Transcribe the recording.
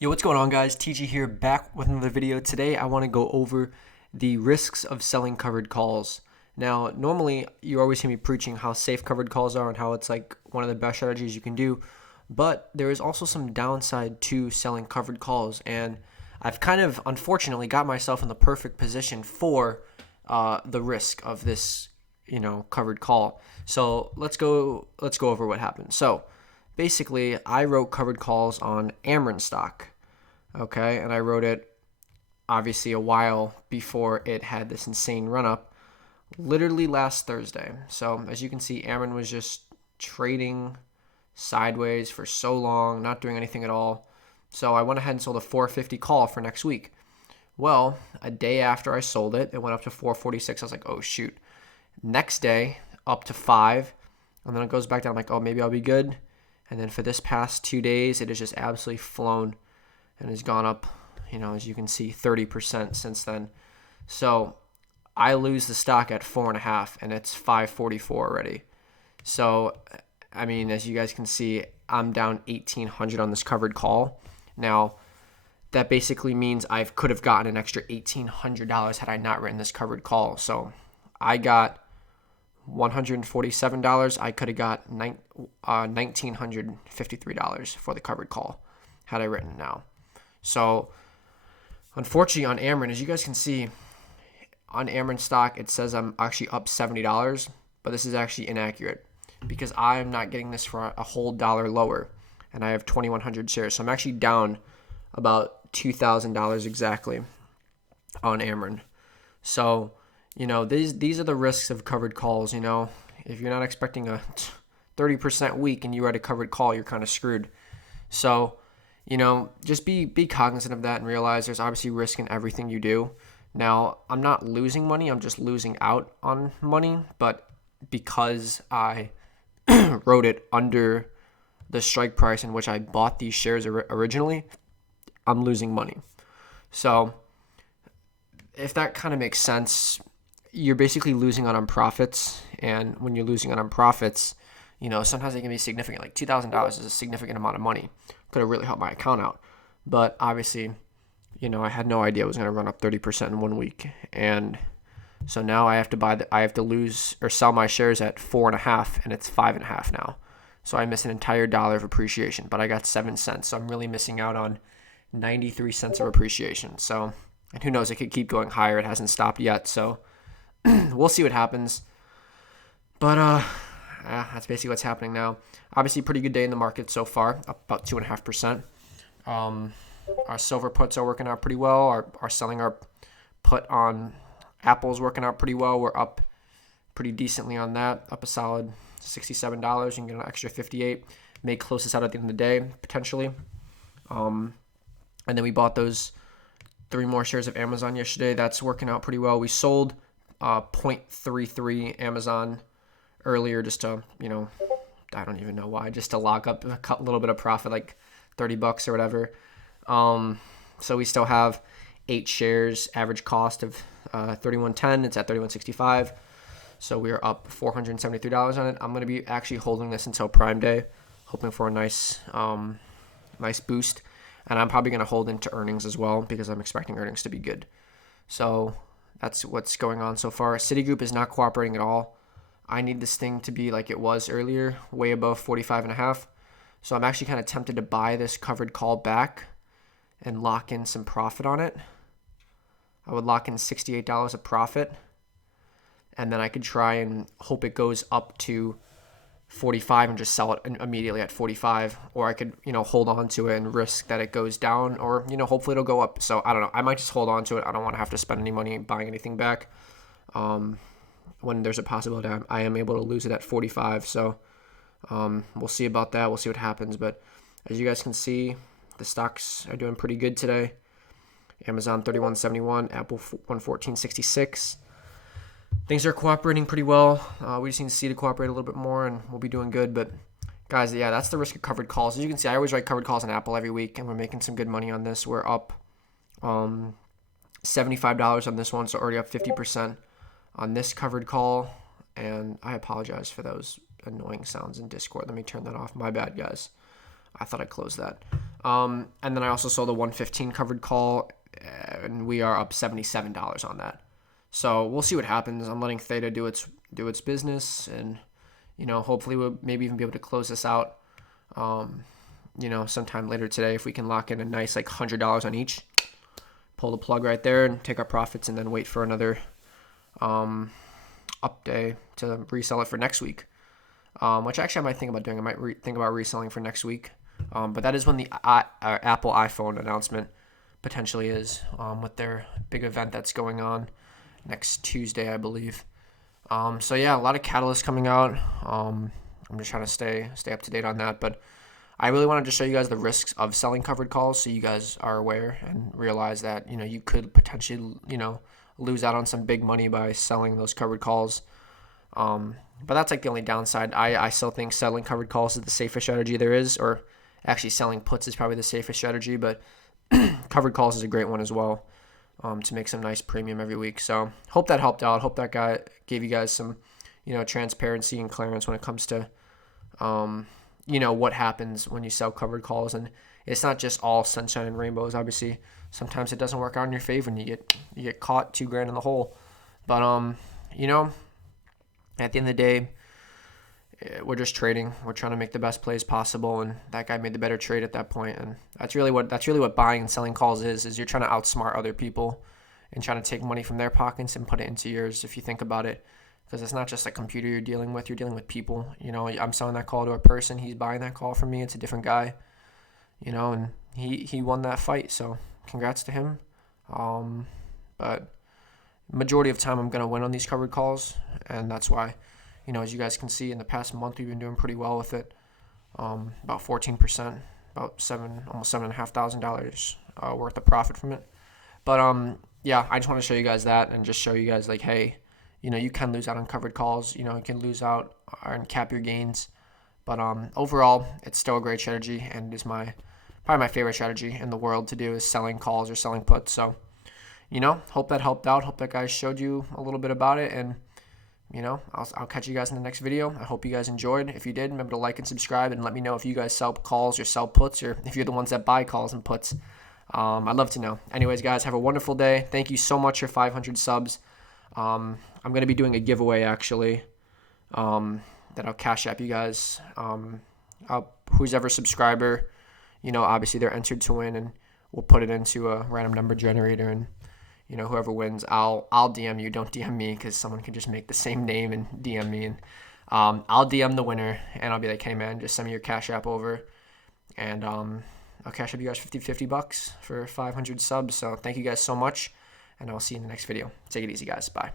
Yo, what's going on, guys? TG here, back with another video. Today I want to go over the risks of selling covered calls. Now, normally you always hear me preaching how safe covered calls are and how it's like one of the best strategies you can do, but there is also some downside to selling covered calls, and I've kind of unfortunately got myself in the perfect position for the risk of this, covered call. So let's go over what happened. So basically, I wrote covered calls on Ameren stock. Okay, and I wrote it obviously a while before it had this insane run up, literally last Thursday. So as you can see, Ameren was just trading sideways for so long, not doing anything at all. So I went ahead and sold a 450 call for next week. Well, a day after I sold it, it went up to 446. I was like, oh shoot. Next day, up to 5, and then it goes back down like, oh, maybe I'll be good. And then for this past 2 days, it has just absolutely flown and has gone up, as you can see, 30% since then. So I lose the stock at 4.5, and it's 544 already. So, I mean, as you guys can see, I'm down 1,800 on this covered call. Now, that basically means I could have gotten an extra $1,800 had I not written this covered call. So I got $147. I could have got $1,953 for the covered call had I written it now. So unfortunately on Ameren, as you guys can see, on Ameren stock, it says I'm actually up $70, but this is actually inaccurate because I'm not getting this for a whole dollar lower, and I have 2,100 shares. So I'm actually down about $2,000 exactly on Ameren. So, these are the risks of covered calls. If you're not expecting a 30% week and you write a covered call, you're kind of screwed. So, just be cognizant of that and realize there's obviously risk in everything you do. Now, I'm not losing money. I'm just losing out on money. But because I wrote it under the strike price in which I bought these shares originally, I'm losing money. So if that kind of makes sense, you're basically losing out on profits. And when you're losing out on profits, sometimes it can be significant. Like $2,000 is a significant amount of money. Could have really helped my account out. But obviously, I had no idea it was going to run up 30% in 1 week. And so now I have to lose or sell my shares at 4.5, and it's 5.5 now. So I miss an entire dollar of appreciation, but I got 7 cents. So I'm really missing out on 93 cents of appreciation. So, and who knows, it could keep going higher. It hasn't stopped yet. So we'll see what happens. But that's basically what's happening now. Obviously, pretty good day in the market so far, up about 2.5%. Our silver puts are working out pretty well. Our selling our put on Apple's working out pretty well. We're up pretty decently on that, up a solid $67. You can get an extra 58. May close this out at the end of the day, potentially. And then we bought those 3 more shares of Amazon yesterday. That's working out pretty well. We sold 0.33 Amazon earlier just to, I don't even know why, just to lock up a little bit of profit, like $30 or whatever. So we still have 8 shares, average cost of $31.10. It's at $31.65. So we are up $473 on it. I'm going to be actually holding this until Prime Day, hoping for a nice boost. And I'm probably going to hold into earnings as well because I'm expecting earnings to be good. So that's what's going on so far. Citigroup is not cooperating at all. I need this thing to be like it was earlier, way above 45.5. So I'm actually kind of tempted to buy this covered call back and lock in some profit on it. I would lock in $68 of profit, and then I could try and hope it goes up to 45 and just sell it immediately at 45, or I could, hold on to it and risk that it goes down, or, hopefully it'll go up. So I don't know. I might just hold on to it. I don't want to have to spend any money buying anything back. When there's a possibility I am able to lose it at 45. So we'll see about that. We'll see what happens. But as you guys can see, the stocks are doing pretty good today. Amazon 31.71, Apple 114.66. Things are cooperating pretty well. We just need to see to cooperate a little bit more, and we'll be doing good. But guys, yeah, that's the risk of covered calls. As you can see, I always write covered calls on Apple every week, and we're making some good money on this. We're up $75 on this one, so already up 50% on this covered call. And I apologize for those annoying sounds in Discord. Let me turn that off. My bad, guys. I thought I closed that. And then I also sold a 115 covered call, and we are up $77 on that. So we'll see what happens. I'm letting Theta do its business, and hopefully we'll maybe even be able to close this out. Sometime later today, if we can lock in a nice like $100 on each, pull the plug right there and take our profits, and then wait for another up day to resell it for next week. Which actually I might think about doing. I might think about reselling for next week. But that is when the Apple iPhone announcement potentially is, with their big event that's going on next Tuesday, I believe. So yeah, a lot of catalysts coming out. I'm just trying to stay up to date on that. But I really wanted to show you guys the risks of selling covered calls, so you guys are aware and realize that you could potentially lose out on some big money by selling those covered calls. But that's like the only downside. I still think selling covered calls is the safest strategy there is, or actually selling puts is probably the safest strategy, but covered calls is a great one as well, to make some nice premium every week. So hope that helped out. Hope that guy gave you guys some, transparency and clearance when it comes to, what happens when you sell covered calls. And it's not just all sunshine and rainbows. Obviously, sometimes it doesn't work out in your favor and you get caught $2,000 in the hole. But, at the end of the day, we're just trading. We're trying to make the best plays possible, and that guy made the better trade at that point. And that's really what buying and selling calls is you're trying to outsmart other people and trying to take money from their pockets and put it into yours, if you think about it. Because it's not just a computer you're dealing with people. I'm selling that call to a person. He's buying that call from me. It's a different guy. And he won that fight. So congrats to him. But majority of the time I'm going to win on these covered calls, and that's why, as you guys can see, in the past month we've been doing pretty well with it. About 14%, about almost $7,500 worth of profit from it. But yeah, I just want to show you guys that and just show you guys like, hey, you can lose out on covered calls. You can lose out and cap your gains. But overall, it's still a great strategy, and is probably my favorite strategy in the world to do is selling calls or selling puts. So hope that helped out. Hope that guy showed you a little bit about it. And, I'll catch you guys in the next video. I hope you guys enjoyed. If you did, remember to like and subscribe, and let me know if you guys sell calls or sell puts, or if you're the ones that buy calls and puts. I'd love to know. Anyways, guys, have a wonderful day. Thank you so much for 500 subs. I'm going to be doing a giveaway, actually, that I'll cash app you guys. Who's ever subscriber, obviously they're entered to win, and we'll put it into a random number generator, and whoever wins, I'll DM you. Don't DM me, because someone can just make the same name and DM me. And I'll DM the winner, and I'll be like, hey, man, just send me your Cash App over. And I'll cash up you guys $50 for 500 subs. So thank you guys so much, and I'll see you in the next video. Take it easy, guys. Bye.